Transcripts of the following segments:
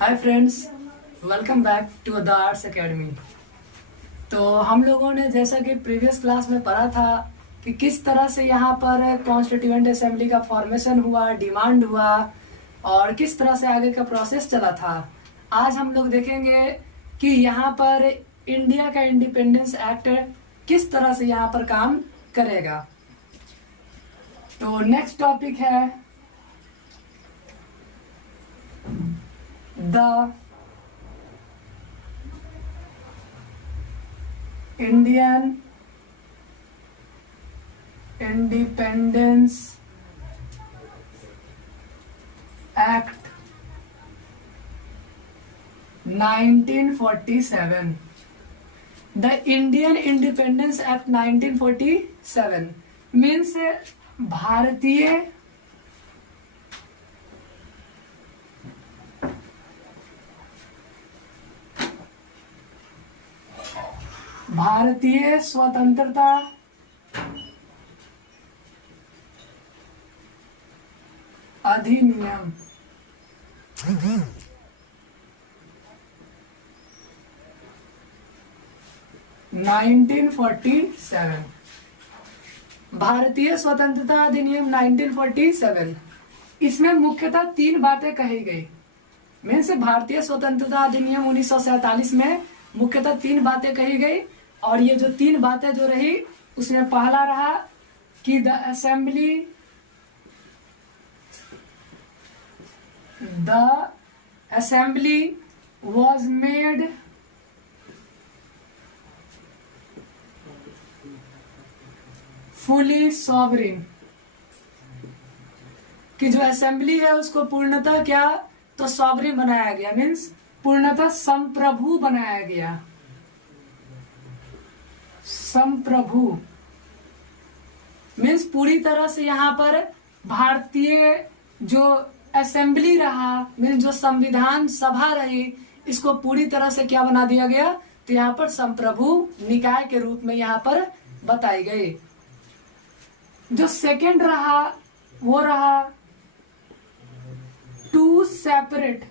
Hi friends, welcome back to the arts academy. तो हम लोगों ने जैसा कि प्रीवियस क्लास में पढ़ा था कि किस तरह से यहाँ पर कॉन्स्टिट्यूएंट असेंबली का फॉर्मेशन हुआ, डिमांड हुआ और किस तरह से आगे का प्रोसेस चला था। आज हम लोग देखेंगे कि यहाँ पर इंडिया का इंडिपेंडेंस एक्ट किस तरह से यहाँ पर काम करेगा। तो नेक्स्ट टॉपिक है the Indian independence act 1947। The Indian independence act 1947 means भारतीय स्वतंत्रता अधिनियम 1947। भारतीय स्वतंत्रता अधिनियम 1947 इसमें मुख्यतः तीन बातें कही गई। मीन्स भारतीय स्वतंत्रता अधिनियम 1947 में मुख्यतः तीन बातें कही गई और ये जो तीन बातें जो रही उसमें पहला रहा कि the assembly was made fully sovereign, कि जो असेंबली है उसको पूर्णतः क्या तो सॉवरेन बनाया गया, मीन्स पूर्णतः संप्रभु बनाया गया। संप्रभु मीन्स पूरी तरह से यहाँ पर भारतीय जो असेंबली रहा, मीन्स जो संविधान सभा रही, इसको पूरी तरह से क्या बना दिया गया तो यहाँ पर संप्रभु निकाय के रूप में यहाँ पर बताई गई। जो सेकंड रहा वो रहा two separate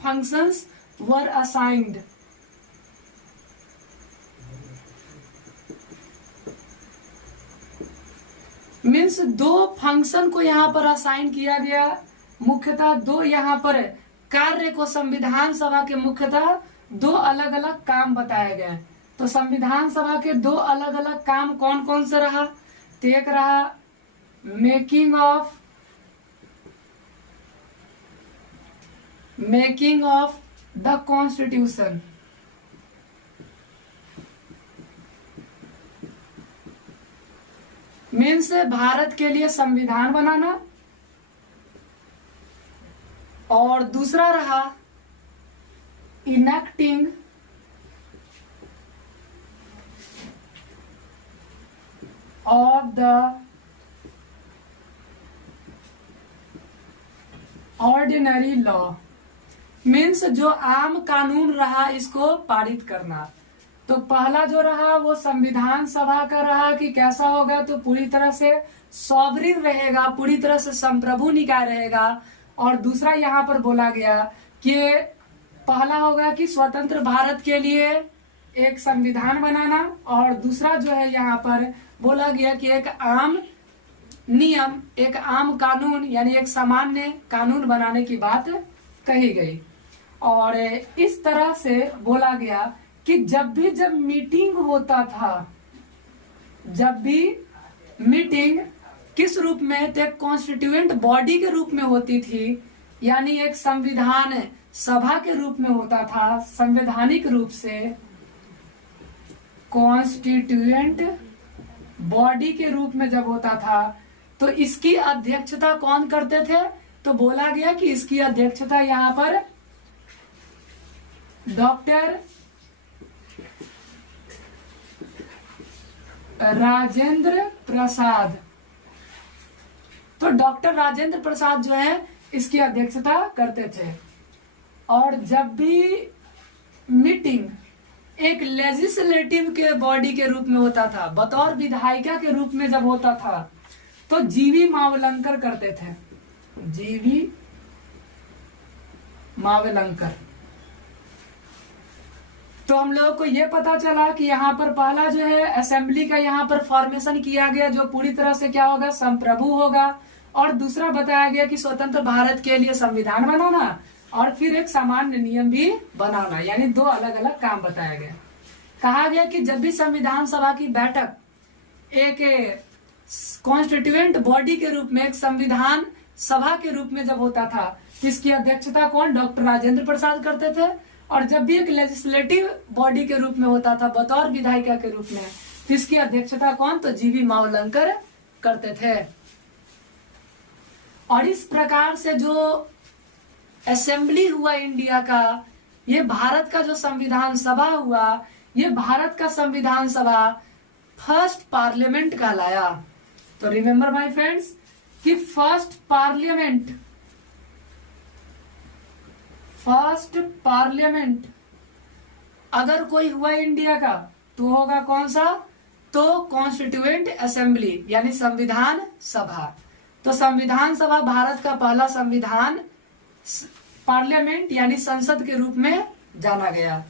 functions were assigned। Means दो फंक्शन को यहाँ पर असाइन किया गया। मुख्यतः दो यहाँ पर कार्य को संविधान सभा के मुख्यतः दो अलग अलग काम बताए गए। तो संविधान सभा के दो अलग अलग काम कौन कौन से रहा तो एक रहा making of the constitution, means Bharat के लिए संविधान बनाना, और दूसरा रहा enacting of the ordinary law, means जो आम कानून रहा इसको पारित करना। तो पहला जो रहा वो संविधान सभा का रहा कि कैसा होगा तो पूरी तरह से सॉवरेन रहेगा, पूरी तरह से संप्रभु निकाय रहेगा। और दूसरा यहाँ पर बोला गया कि पहला होगा कि स्वतंत्र भारत के लिए एक संविधान बनाना, और दूसरा जो है यहाँ पर बोला गया कि एक आम नियम, एक आम कानून यानी एक सामान्य कानून बनाने की बात कही गई। और इस तरह से बोला गया कि जब मीटिंग होता था, जब भी मीटिंग किस रूप में तो एक कॉन्स्टिट्यूएंट बॉडी के रूप में होती थी, यानी एक संविधान सभा के रूप में होता था, संवैधानिक रूप से कॉन्स्टिट्यूएंट बॉडी के रूप में जब होता था तो इसकी अध्यक्षता कौन करते थे तो बोला गया कि इसकी अध्यक्षता यहाँ पर डॉक्टर राजेंद्र प्रसाद, तो डॉक्टर राजेंद्र प्रसाद जो है इसकी अध्यक्षता करते थे। और जब भी मीटिंग एक लेजिस्लेटिव के बॉडी के रूप में होता था, बतौर विधायिका के रूप में जब होता था, तो जीवी मावलंकर करते थे, जीवी मावलंकर। तो हम लोगों को यह पता चला कि यहाँ पर पहला जो है असेंबली का यहाँ पर फॉर्मेशन किया गया, जो पूरी तरह से क्या होगा, संप्रभु होगा। और दूसरा बताया गया कि स्वतंत्र भारत के लिए संविधान बनाना और फिर एक सामान्य नियम भी बनाना, यानी दो अलग अलग काम बताया गया। कहा गया कि जब भी संविधान सभा की बैठक एक कॉन्स्टिट्यूएंट बॉडी के रूप में, एक संविधान सभा के रूप में जब होता था, इसकी अध्यक्षता कौन, डॉक्टर राजेंद्र प्रसाद करते थे। और जब भी एक लेजिस्लेटिव बॉडी के रूप में होता था, बतौर विधायिका के रूप में, तो इसकी अध्यक्षता कौन, तो जीवी मावलंकर करते थे। और इस प्रकार से जो असेंबली हुआ इंडिया का, ये भारत का जो संविधान सभा हुआ, ये भारत का संविधान सभा फर्स्ट पार्लियामेंट कहलाया। तो रिमेंबर माय फ्रेंड्स कि फर्स्ट पार्लियामेंट अगर कोई हुआ इंडिया का तो होगा कौन सा, तो कॉन्स्टिट्यूएंट असेंबली यानी संविधान सभा। तो संविधान सभा भारत का पहला संविधान पार्लियामेंट यानी संसद के रूप में जाना गया।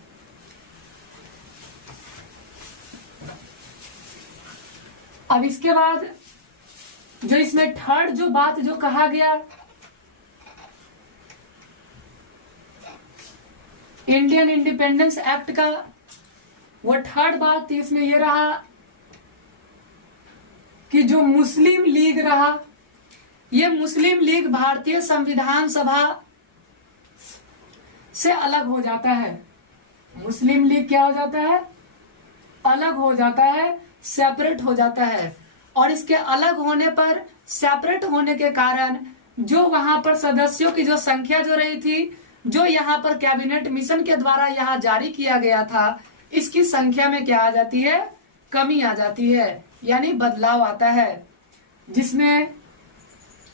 अब इसके बाद जो इसमें थर्ड जो बात जो कहा गया, इंडियन इंडिपेंडेंस एक्ट का, वो थर्ड बात इसमें यह रहा कि जो मुस्लिम लीग रहा, ये मुस्लिम लीग भारतीय संविधान सभा से अलग हो जाता है। मुस्लिम लीग क्या हो जाता है, अलग हो जाता है, सेपरेट हो जाता है। और इसके अलग होने पर, सेपरेट होने के कारण, जो वहां पर सदस्यों की जो संख्या जो रही थी, जो यहाँ पर कैबिनेट मिशन के द्वारा यहाँ जारी किया गया था, इसकी संख्या में क्या आ जाती है, कमी आ जाती है, यानी बदलाव आता है। जिसमें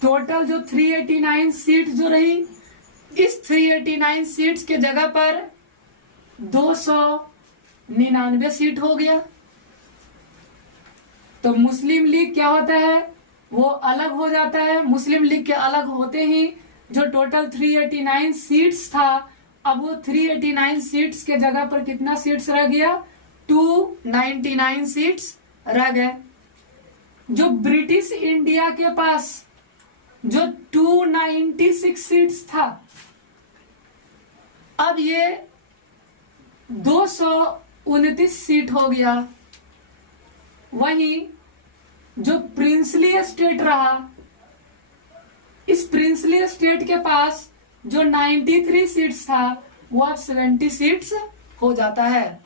टोटल जो 389 सीट जो रही, इस 389 सीट्स के जगह पर 299 सीट हो गया। तो मुस्लिम लीग क्या होता है, वो अलग हो जाता है। मुस्लिम लीग के अलग होते ही जो टोटल 389 सीट्स था, अब वो 389 सीट्स के जगह पर कितना सीट्स रह गया, 299 सीट्स रह गए। जो ब्रिटिश इंडिया के पास जो 296 सीट्स था, अब ये 229 सीट हो गया। वहीं जो प्रिंसली स्टेट रहा, इस प्रिंसली स्टेट के पास जो 93 सीट्स था, वो अब 70 सीट्स हो जाता है।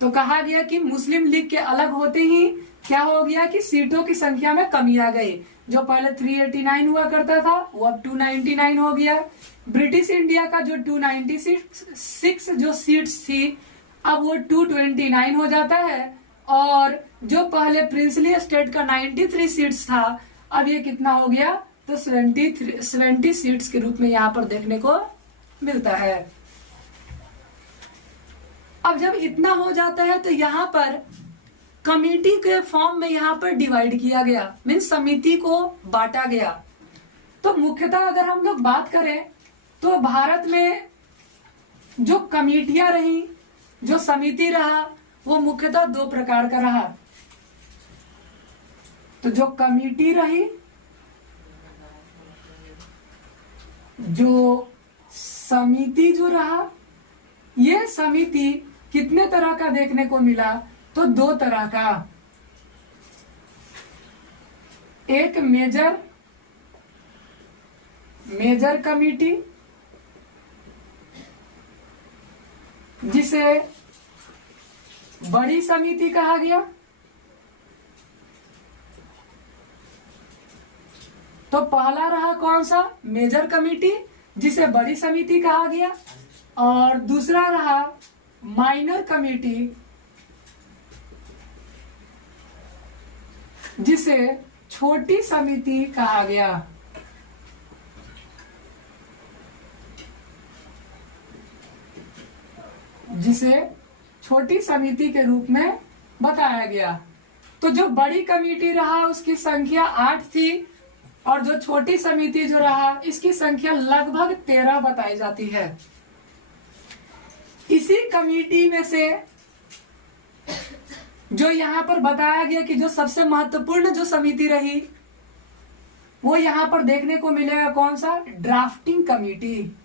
तो कहा गया कि मुस्लिम लीग के अलग होते ही क्या हो गया कि सीटों की संख्या में कमी आ गई। जो पहले 389 हुआ करता था, वो अब 299 हो गया। ब्रिटिश इंडिया का जो 296 जो सीट्स थी, अब वो 229 हो जाता है। और जो पहले प्रिंसली स्टेट का 93 सीट्स था, अब ये कितना हो गया, तो 70 सीट्स के रूप में यहाँ पर देखने को मिलता है। अब जब इतना हो जाता है तो यहाँ पर कमेटी के फॉर्म में यहाँ पर डिवाइड किया गया, मीन्स समिति को बांटा गया। तो मुख्यतः अगर हम लोग बात करें तो भारत में जो कमेटियां रही, जो समिति रहा, वो मुख्यतः दो प्रकार का रहा। तो जो कमेटी रही, जो समिति जो रहा, ये समिति कितने तरह का देखने को मिला, तो दो तरह का। एक मेजर कमेटी, जिसे बड़ी समिति कहा गया। तो पहला रहा कौन सा, मेजर कमेटी, जिसे बड़ी समिति कहा गया। और दूसरा रहा माइनर कमेटी, जिसे छोटी समिति कहा गया। जिसे छोटी समिति के रूप में बताया गया। तो जो बड़ी कमेटी रहा उसकी संख्या 8 थी और जो छोटी समिति जो रहा इसकी संख्या लगभग 13 बताई जाती है। इसी कमेटी में से जो यहाँ पर बताया गया कि जो सबसे महत्वपूर्ण जो समिति रही वो यहाँ पर देखने को मिलेगा, कौन सा? Drafting committee.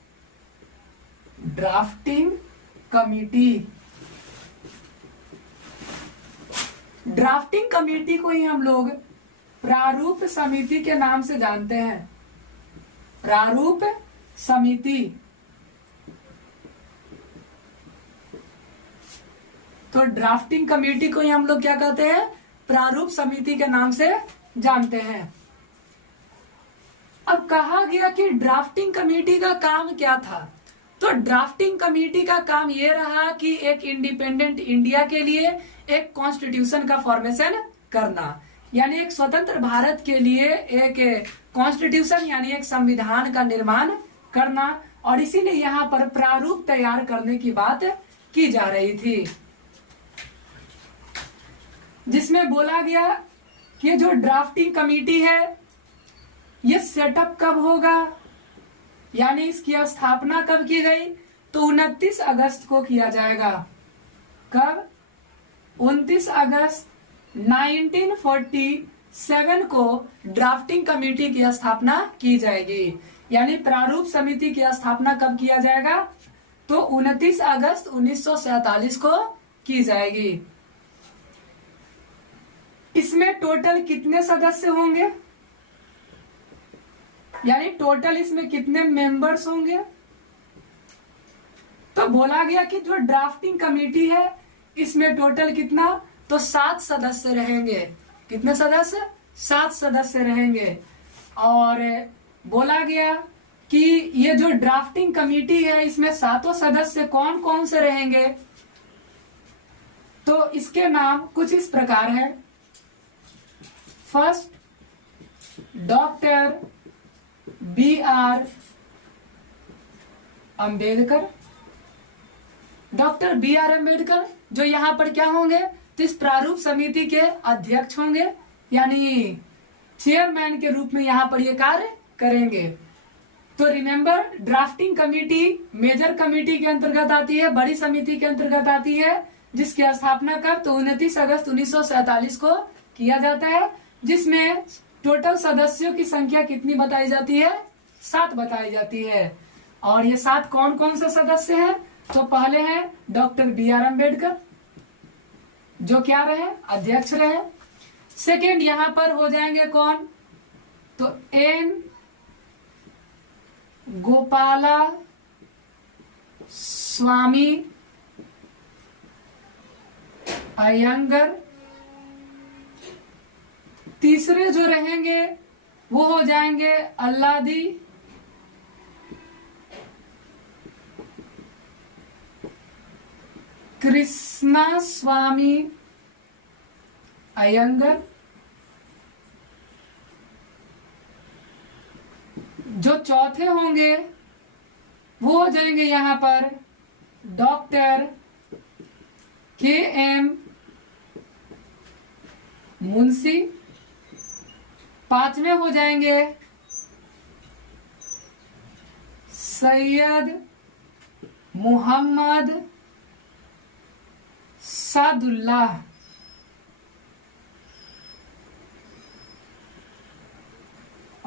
Drafting committee, drafting committee को ही हम लोग प्रारूप समिति के नाम से जानते हैं। प्रारूप समिति। तो ड्राफ्टिंग कमेटी को ही हम लोग क्या कहते हैं? प्रारूप समिति के नाम से जानते हैं। अब कहा गया कि ड्राफ्टिंग कमेटी का काम क्या था। तो ड्राफ्टिंग कमेटी का काम ये रहा कि एक इंडिपेंडेंट इंडिया के लिए एक कॉन्स्टिट्यूशन का फॉर्मेशन करना, यानी एक स्वतंत्र भारत के लिए एक कॉन्स्टिट्यूशन यानी एक संविधान का निर्माण करना, और इसीलिए यहाँ पर प्रारूप तैयार करने की बात की जा रही थी, जिसमें बोला गया कि जो ड्राफ्टिंग कमेटी है ये सेटअप कब होगा, यानी इसकी स्थापना कब की गई, तो 29 अगस्त को किया जाएगा। कब? 29 अगस्त 1947 को ड्राफ्टिंग कमेटी की स्थापना की जाएगी। यानी प्रारूप समिति की स्थापना कब किया जाएगा, तो 29 अगस्त 1947 को की जाएगी। इसमें टोटल कितने सदस्य होंगे, यानी टोटल इसमें कितने मेंबर्स होंगे? तो बोला गया कि जो ड्राफ्टिंग कमेटी है इसमें टोटल कितना, तो 7 सदस्य रहेंगे। कितने सदस्य? 7 सदस्य रहेंगे। और बोला गया कि ये जो ड्राफ्टिंग कमेटी है इसमें 7 सदस्य कौन कौन से रहेंगे, तो इसके नाम कुछ इस प्रकार है। First, doctor BR Ambedkar. Doctor BR Ambedkar जो यहाँ पर क्या होंगे, तो इस प्रारूप समिति के अध्यक्ष होंगे, यानी चेयरमैन के रूप में यहाँ पर ये कार्य करेंगे। तो remember, drafting committee major committee के अंतर्गत आती है, बड़ी समिति के अंतर्गत आती है, जिसकी स्थापना कब, तो 29 अगस्त 1947 को किया जाता है, जिसमें टोटल सदस्यों की संख्या कितनी बताई जाती है, 7 बताई जाती है। और ये 7 कौन कौन से सदस्य हैं, तो पहले हैं डॉक्टर BR अंबेडकर जो क्या रहे, अध्यक्ष रहे। सेकंड यहाँ पर हो जाएंगे कौन, तो N गोपाला स्वामी अयंगर। तीसरे जो रहेंगे वो हो जाएंगे अल्लादी कृष्णा स्वामी अयंगर। जो चौथे होंगे वो हो जाएंगे यहाँ पर डॉक्टर KM मुंशी। पांचवें हो जाएंगे सैयद मोहम्मद सादुल्लाह।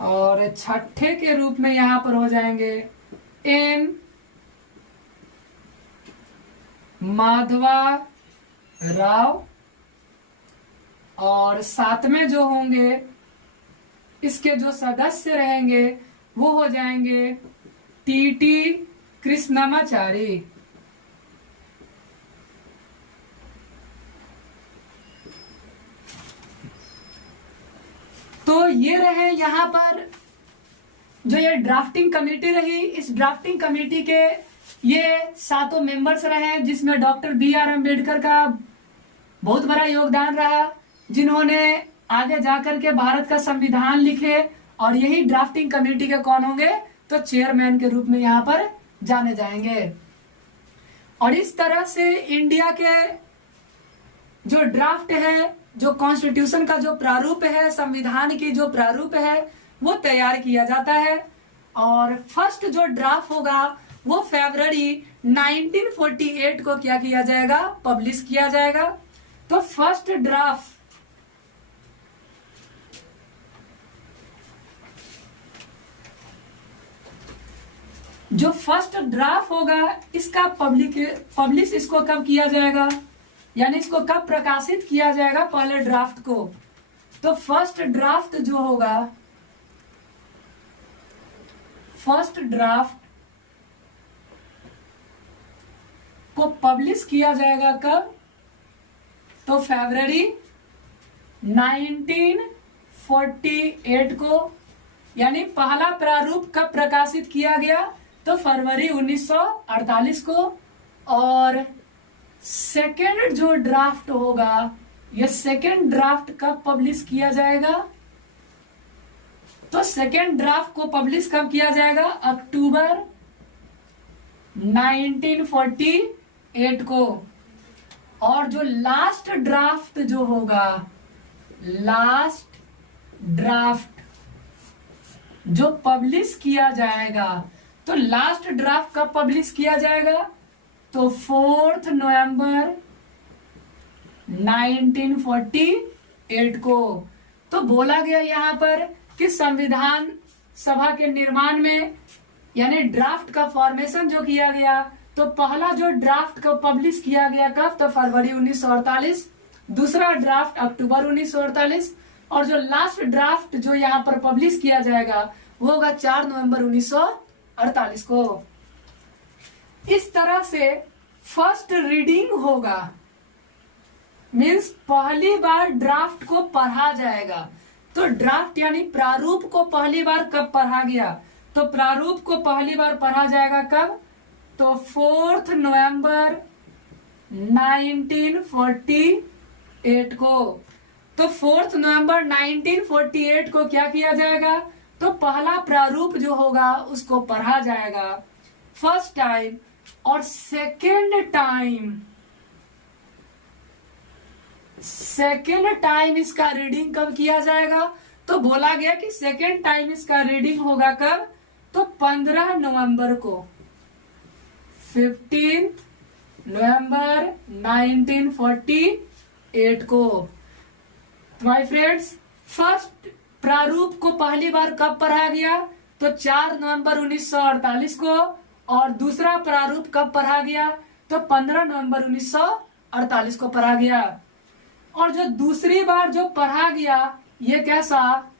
और छठे के रूप में यहां पर हो जाएंगे N माधवा राव। और सातवें जो होंगे इसके जो सदस्य रहेंगे वो हो जाएंगे TT कृष्णमाचारी। तो ये रहे यहाँ पर जो ये ड्राफ्टिंग कमेटी रही। इस ड्राफ्टिंग कमेटी के ये 7 मेंबर्स रहे, जिसमें डॉक्टर BR अंबेडकर का बहुत बड़ा योगदान रहा, जिन्होंने आगे जाकर के भारत का संविधान लिखे। और यही ड्राफ्टिंग कमेटी के कौन होंगे, तो चेयरमैन के रूप में यहाँ पर जाने जाएंगे। और इस तरह से इंडिया के जो ड्राफ्ट है, जो कॉन्स्टिट्यूशन का जो प्रारूप है, संविधान की जो प्रारूप है, वो तैयार किया जाता है। और फर्स्ट जो ड्राफ्ट होगा वो फरवरी 1948 को क्या किया जाएगा, पब्लिश किया जाएगा। तो फर्स्ट ड्राफ्ट जो फर्स्ट ड्राफ्ट होगा इसका पब्लिश इसको कब किया जाएगा, यानी इसको कब प्रकाशित किया जाएगा पहले ड्राफ्ट को। तो फर्स्ट ड्राफ्ट जो होगा, फर्स्ट ड्राफ्ट को पब्लिश किया जाएगा कब, तो फरवरी 1948 को। यानी पहला प्रारूप कब प्रकाशित किया गया, तो फरवरी 1948 को। और सेकेंड जो ड्राफ्ट होगा, ये सेकेंड ड्राफ्ट कब पब्लिश किया जाएगा, तो सेकेंड ड्राफ्ट को पब्लिश कब किया जाएगा, अक्टूबर 1948 को। और जो लास्ट ड्राफ्ट जो होगा, लास्ट ड्राफ्ट जो पब्लिश किया जाएगा, तो लास्ट ड्राफ्ट कब पब्लिश किया जाएगा, तो 4 नवंबर 1948 को। तो बोला गया यहाँ पर कि संविधान सभा के निर्माण में, यानी ड्राफ्ट का फॉर्मेशन जो किया गया, तो पहला जो ड्राफ्ट को पब्लिश किया गया कब, तो फरवरी 1948, दूसरा ड्राफ्ट अक्टूबर 1948, और जो लास्ट ड्राफ्ट जो यहाँ पर पब्लिश किया जाएगा वो होगा 4 नवंबर 1948 को। इस तरह से फर्स्ट रीडिंग होगा, मीन्स पहली बार ड्राफ्ट को पढ़ा जाएगा। तो ड्राफ्ट यानी प्रारूप को पहली बार कब पढ़ा गया, तो प्रारूप को पहली बार पढ़ा जाएगा कब, तो 4 नवंबर 1948 को। तो 4 नवंबर 1948 को क्या किया जाएगा, तो पहला प्रारूप जो होगा उसको पढ़ा जाएगा फर्स्ट टाइम। और सेकेंड टाइम इसका रीडिंग कब किया जाएगा, तो बोला गया कि सेकेंड टाइम इसका रीडिंग होगा कब, तो 15 नवंबर को, 15 नवंबर 1948 को। माय फ्रेंड्स, फर्स्ट प्रारूप को पहली बार कब पढ़ा गया, तो 4 नवंबर 1948 को। और दूसरा प्रारूप कब पढ़ा गया, तो 15 नवंबर 1948 को पढ़ा गया। और जो दूसरी बार जो पढ़ा गया ये कैसा,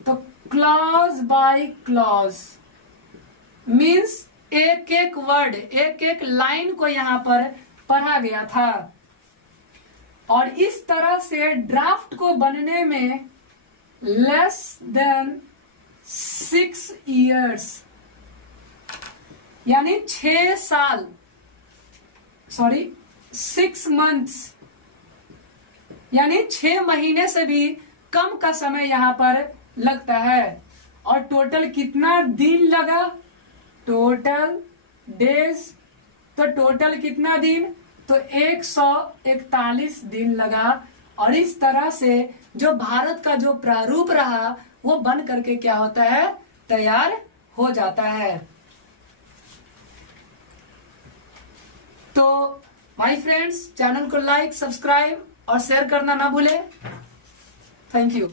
तो क्लॉज बाय क्लॉज, मीन्स एक एक वर्ड, एक एक लाइन को यहाँ पर पढ़ा गया था। और इस तरह से ड्राफ्ट को बनने में लेस देन 6 इयर्स, यानी 6 साल, 6 मंथ्स, यानी 6 महीने से भी कम का समय यहाँ पर लगता है। और टोटल कितना दिन लगा, टोटल डेज, तो टोटल कितना दिन, तो 141 दिन लगा। और इस तरह से जो भारत का जो प्रारूप रहा वो बन करके क्या होता है, तैयार हो जाता है। तो माय फ्रेंड्स, चैनल को लाइक, सब्सक्राइब और शेयर करना ना भूले। Thank you.